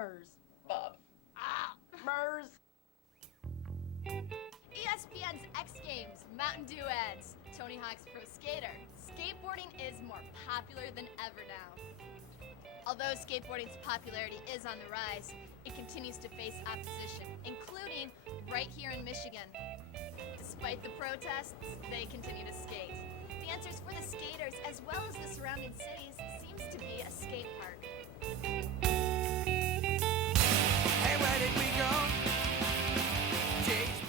Burrs. Bob. Burrs. ESPN's X Games, Mountain Dew ads, Tony Hawk's Pro Skater. Skateboarding is more popular than ever now. Although skateboarding's popularity is on the rise, it continues to face opposition, including right here in Michigan. Despite the protests, they continue to skate. The answers for the skaters, as well as the surrounding cities, seems to be a skate park. Hey, where did we go?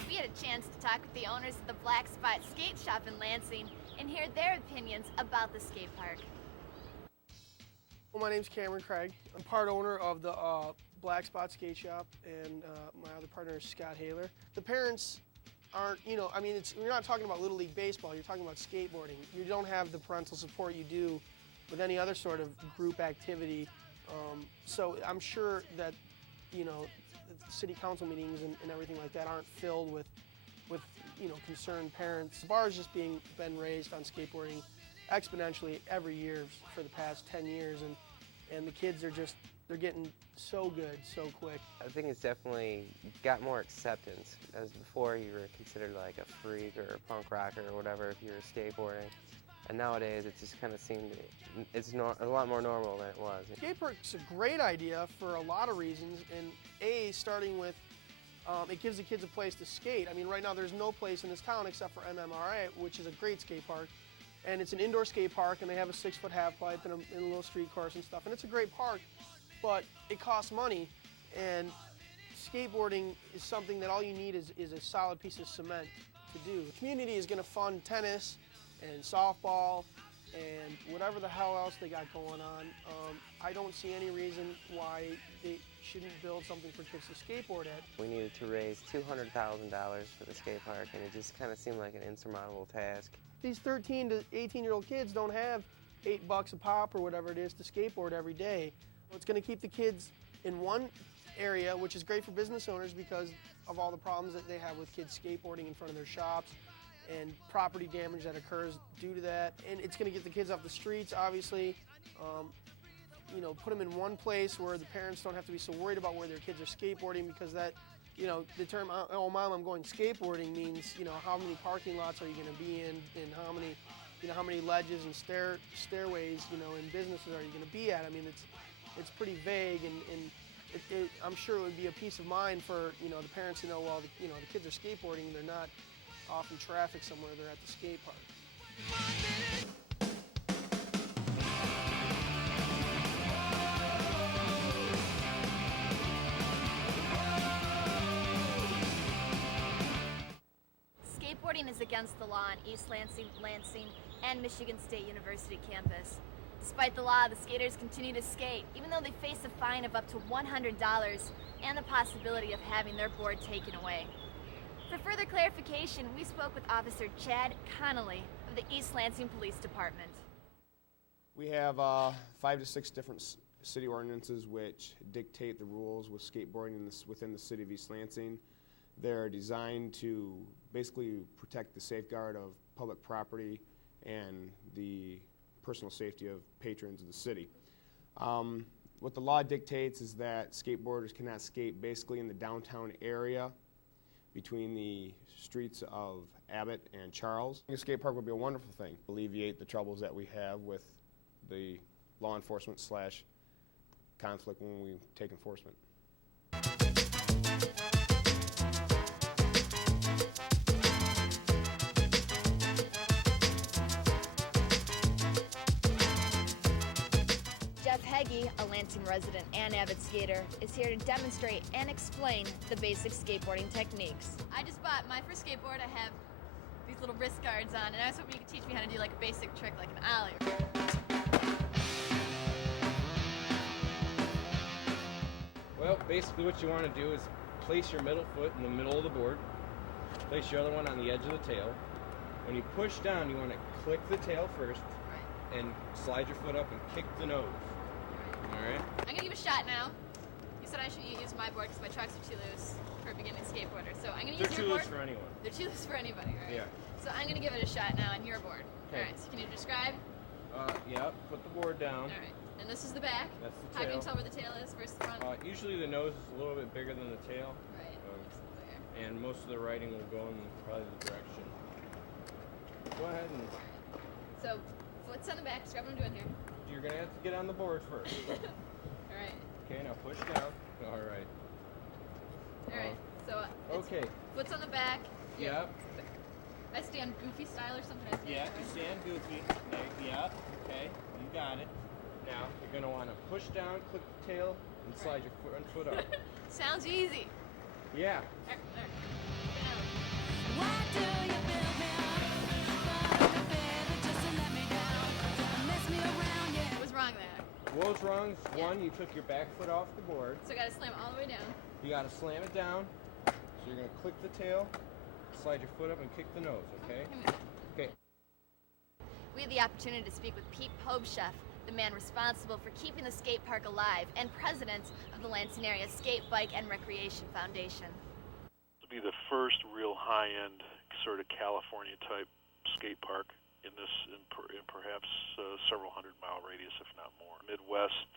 We had a chance to talk with the owners of the Black Spot Skate Shop in Lansing and hear their opinions about the skate park. Well, my name's Cameron Craig. I'm part owner of the Black Spot Skate Shop, and my other partner is Scott Haler. The parents aren't, you're not talking about Little League Baseball, you're talking about skateboarding. You don't have the parental support you do with any other sort of group activity. So I'm sure that, the city council meetings and everything like that aren't filled with concerned parents. The bar has just been raised on skateboarding exponentially every year for the past 10 years, and the kids they're getting so good so quick. I think it's definitely got more acceptance. As before, you were considered like a freak or a punk rocker or whatever if you were skateboarding. And nowadays, it just kind of seemed it's a lot more normal than it was. Skatepark's a great idea for a lot of reasons, and starting with it gives the kids a place to skate. I mean, right now there's no place in this town except for MMRA, which is a great skate park. And it's an indoor skate park, and they have a 6-foot half pipe and a little street course and stuff. And it's a great park, but it costs money. And skateboarding is something that all you need is a solid piece of cement to do. The community is going to fund tennis and softball and whatever the hell else they got going on. I don't see any reason why they shouldn't build something for kids to skateboard at. We needed to raise $200,000 for the skate park, and it just kind of seemed like an insurmountable task. These 13 to 18-year-old kids don't have $8 a pop or whatever it is to skateboard every day. It's going to keep the kids in one area, which is great for business owners because of all the problems that they have with kids skateboarding in front of their shops and property damage that occurs due to that. And it's going to get the kids off the streets, obviously. Put them in one place where the parents don't have to be so worried about where their kids are skateboarding, because that, the term, oh, Mom, I'm going skateboarding means, how many parking lots are you going to be in, and how many ledges and stairways, in businesses are you going to be at. I mean, it's pretty vague, and I'm sure it would be a peace of mind for, the parents to know, well, the kids are skateboarding, they're not off in traffic somewhere, they're at the skate park. Skateboarding is against the law on East Lansing, and Michigan State University campus. Despite the law, the skaters continue to skate, even though they face a fine of up to $100 and the possibility of having their board taken away. For further clarification, we spoke with Officer Chad Connolly of the East Lansing Police Department. We have 5 to 6 different city ordinances which dictate the rules with skateboarding within the city of East Lansing. They're designed to basically protect the safeguard of public property and the personal safety of patrons of the city. What the law dictates is that skateboarders cannot skate basically in the downtown area between the streets of Abbott and Charles. A skate park would be a wonderful thing, alleviate the troubles that we have with the law enforcement / conflict when we take enforcement. Jeff Heggie, a Lansing resident and avid skater, is here to demonstrate and explain the basic skateboarding techniques. I just bought my first skateboard. I have these little wrist guards on, and I was hoping you could teach me how to do like a basic trick like an ollie. Well, basically what you want to do is place your middle foot in the middle of the board, place your other one on the edge of the tail. When you push down, you want to click the tail first, and slide your foot up and kick the nose. Alright? I'm going to give a shot now. You said I should use my board because my trucks are too loose for a beginning skateboarder. So I'm going to use your board. They're too loose for anyone. They're too loose for anybody, right? Yeah. So I'm going to give it a shot now on your board. Okay. Alright, so can you describe? Yeah, put the board down. Alright. And this is the back. That's the tail. How can you tell where the tail is versus the front? Usually the nose is a little bit bigger than the tail. Right. And most of the riding will go in probably the direction. Go ahead and So, foot's on the back. Describe what I'm doing here. you're gonna have to get on the board first. All right. Okay, now push down. All right. All right. So, it's Okay. foot's on the back. Yep. I stand goofy style or something. I stand, Yeah, right? you stand goofy. Yep. Okay, you got it. Now you're gonna want to push down, click the tail, and slide your front foot up. Sounds easy. Yeah. There. Why do you build me up? But I'm baby, just to let me down. Don't mess me around, yeah. What was wrong there? What was wrong? One, you took your back foot off the board. So I gotta slam all the way down. You gotta slam it down. So you're gonna click the tail, slide your foot up, and kick the nose. Okay. Okay. We had the opportunity to speak with Pete Pobchef, the man responsible for keeping the skate park alive and president of the Lansing Area Skate, Bike, and Recreation Foundation. To be the first real high-end sort of California-type skate park in perhaps several hundred-mile radius, if not more. Midwest,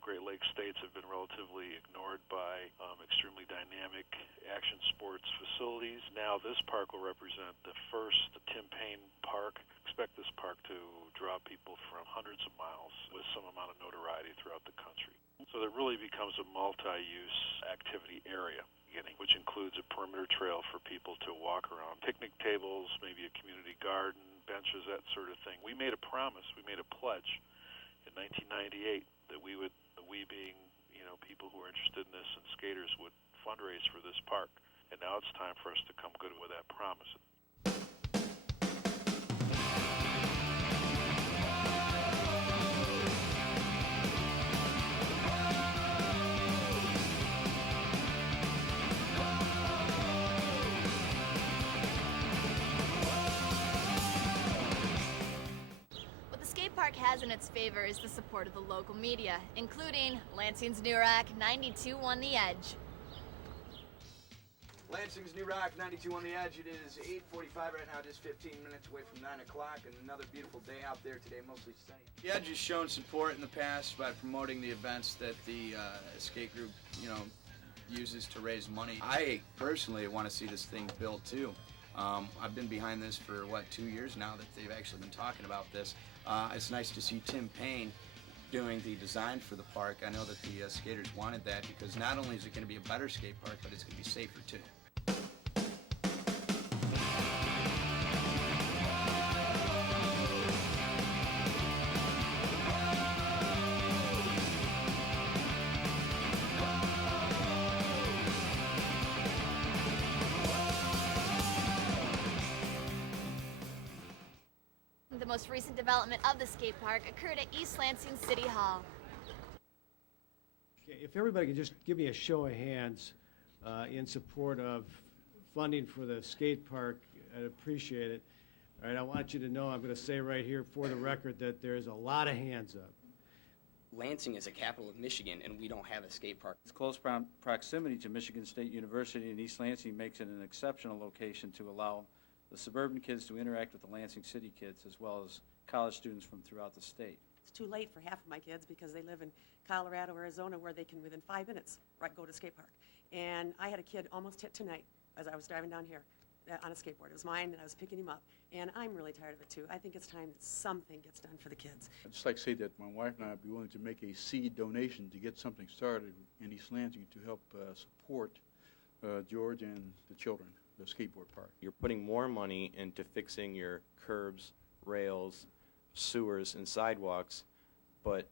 Great Lakes states have been relatively ignored by extremely dynamic action sports facilities. Now this park will represent the first Tim Payne Park. Expect this park to draw people from hundreds of miles with some amount of notoriety throughout the country. So it really becomes a multi-use activity area, which includes a perimeter trail for people to walk around, picnic tables, maybe a community garden, benches, that sort of thing. We made a promise, we made a pledge in 1998 that we being, people who are interested in this and skaters would fundraise for this park. And now it's time for us to come good with that promise. Park has in its favor is the support of the local media, including Lansing's New Rock 92.1 The Edge. Lansing's New Rock 92 on the Edge. It is 8:45 right now, just 15 minutes away from 9 o'clock, and another beautiful day out there today, mostly sunny. The Edge has shown support in the past by promoting the events that the skate group, uses to raise money. I personally want to see this thing built too. I've been behind this for 2 years now that they've actually been talking about this. It's nice to see Tim Payne doing the design for the park. I know that the skaters wanted that because not only is it going to be a better skate park, but it's going to be safer too. The most recent development of the skate park occurred at East Lansing City Hall. Okay, if everybody could just give me a show of hands in support of funding for the skate park, I'd appreciate it. All right, I want you to know, I'm going to say right here for the record that there's a lot of hands up. Lansing is a capital of Michigan, and we don't have a skate park. Its close proximity to Michigan State University in East Lansing makes it an exceptional location to allow the suburban kids to interact with the Lansing City kids as well as college students from throughout the state. It's too late for half of my kids because they live in Colorado, Arizona, where they can, within 5 minutes, go to a skate park. And I had a kid almost hit tonight as I was driving down here on a skateboard. It was mine, and I was picking him up. And I'm really tired of it, too. I think it's time that something gets done for the kids. I'd just like to say that my wife and I would be willing to make a seed donation to get something started in East Lansing to help support George and the children, the skateboard park. You're putting more money into fixing your curbs, rails, sewers, and sidewalks, but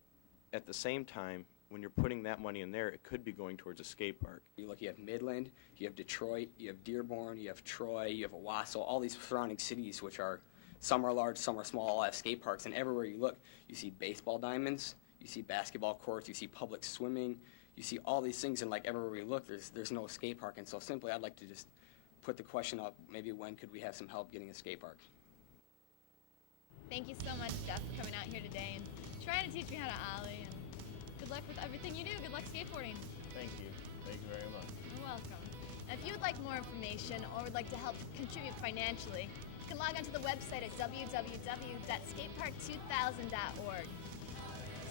at the same time, when you're putting that money in there, it could be going towards a skate park. You look, you have Midland, you have Detroit, you have Dearborn, you have Troy, you have Owasso, all these surrounding cities, which are, some are large, some are small, all have skate parks, and everywhere you look, you see baseball diamonds, you see basketball courts, you see public swimming, you see all these things, and everywhere we look, there's no skate park, and so simply I'd like to just put the question up, maybe when could we have some help getting a skate park? Thank you so much, Jeff, for coming out here today and trying to teach me how to ollie. And good luck with everything you do. Good luck skateboarding. Thank you. Thank you very much. You're welcome. And if you would like more information or would like to help contribute financially, you can log onto the website at www.skatepark2000.org.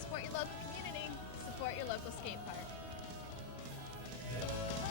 Support your local community. Support your local skate park. Hey,